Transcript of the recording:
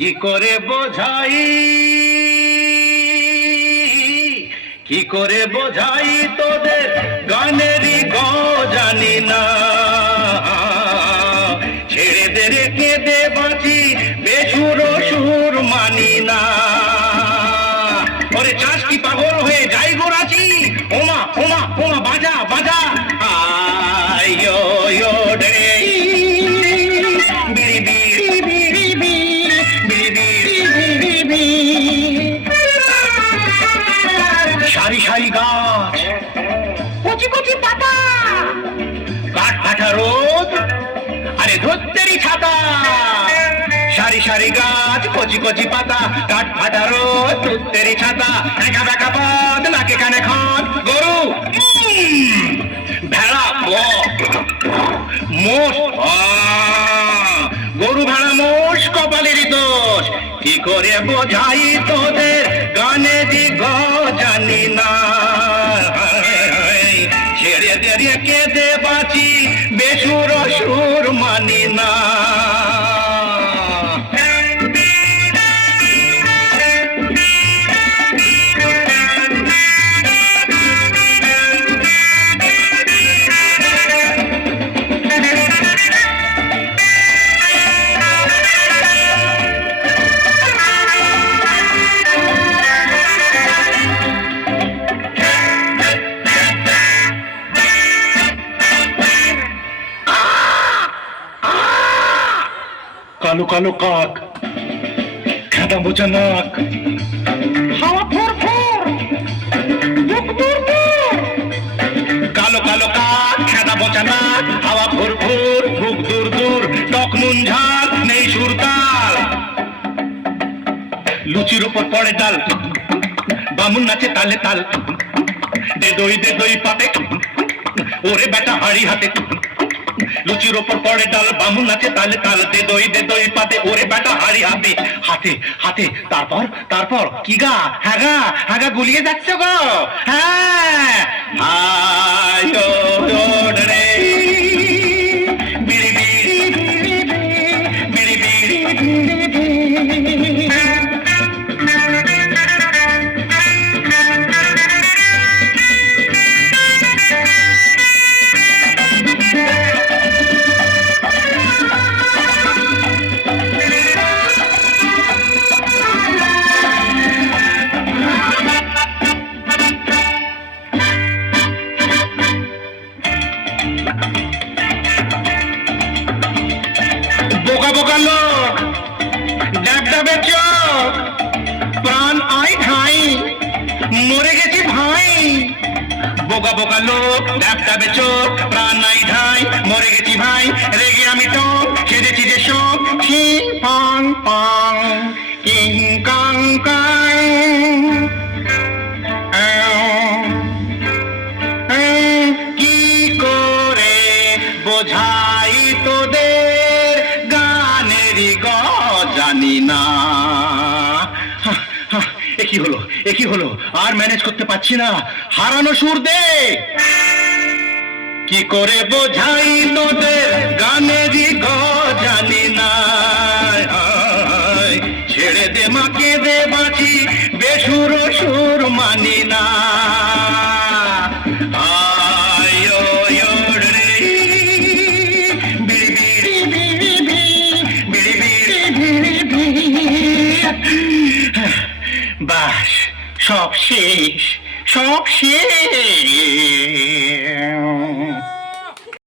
কি করে বোঝাই, কি করে বোঝাই তোদের গানেরই জানি না, ছেড়ে দে রেখে দে বাঁচি বেসুর সুর মানি না। ওরে চাষ কি পাগল হয়ে যাই গোরাচি, ওমা ওমা ওমা বাজা বাজা আয়ো রে সারি সারি গাছ, কচি কচি পাতা, কাঠ ফাটা রোদ, আরে ধরতেরই ছাতা। সারি সারি গাছ, কচি কচি পাতা, কাঠ ফাটা রোদ, ধরতেরই ছাতা। একা বেকা পথ, নাকে কানে খত, গরু ভেড়া মোষ, গরু ভেড়া মোষ কপালেরই দোষ। কি করে বোঝাই তোদের গানে দিগ জানি না, ছেড়ে দে রেখে দে বাঁচি বেসুর সুর মানি না। কালো কালো কাক, খেদা বোঝা নাক, হাওয়া ফোর ফোর, কালো কালো কাক, খেদা বোঝা নাক, হাওয়া ফোর ফোর, ভুক দূর দূর, টক নুন ঝাল, নেই সুর তাল। লুচির ওপর পড়ে ডাল, বামুন নাচে তালে তাল, দে দই পাতে, ওরে বেটা হাড়ি হাতে। লুচির ওপর পড়ে ডাল, বামুন নাচে তালে তাল, দে দই পাতে, ওরে বেটা হাড়ি হাতে হাতে হাতে। তারপর তারপর কি গা, হ্যাঁ গা, হ্যাঁ গা গুলিয়ে যাচ্ছে গো, হ্যাঁ আয়ো রে বিড়ি বিড়ি বিড়ি বিড়ি বিড়ি। বোকা বোকা লোক, ডাব ডাবে চোখ, প্রাণ আই ঠাই, মরে গেছি ভাই। বোকা বোকা লোক, ডাব ডাবে চোখ, প্রাণ নাই ঠাই, মরে গেছি ভাই। রেগে আমি টক, সেজেছি যে শোক, খিং পাং পাং কিং কাং কাং। কি করে বোঝাই তোদের গানেরই জানি না। একই হলো, একই হলো, আর ম্যানেজ করতে পারছি না, হারানো সুর দে। কি করে বোঝাই তোদের গানেরই জানি না, ছেড়ে দে মাকে দে বাঁচি বেসুর সুর মানি না। বাস সব শেষ, সব শেষ।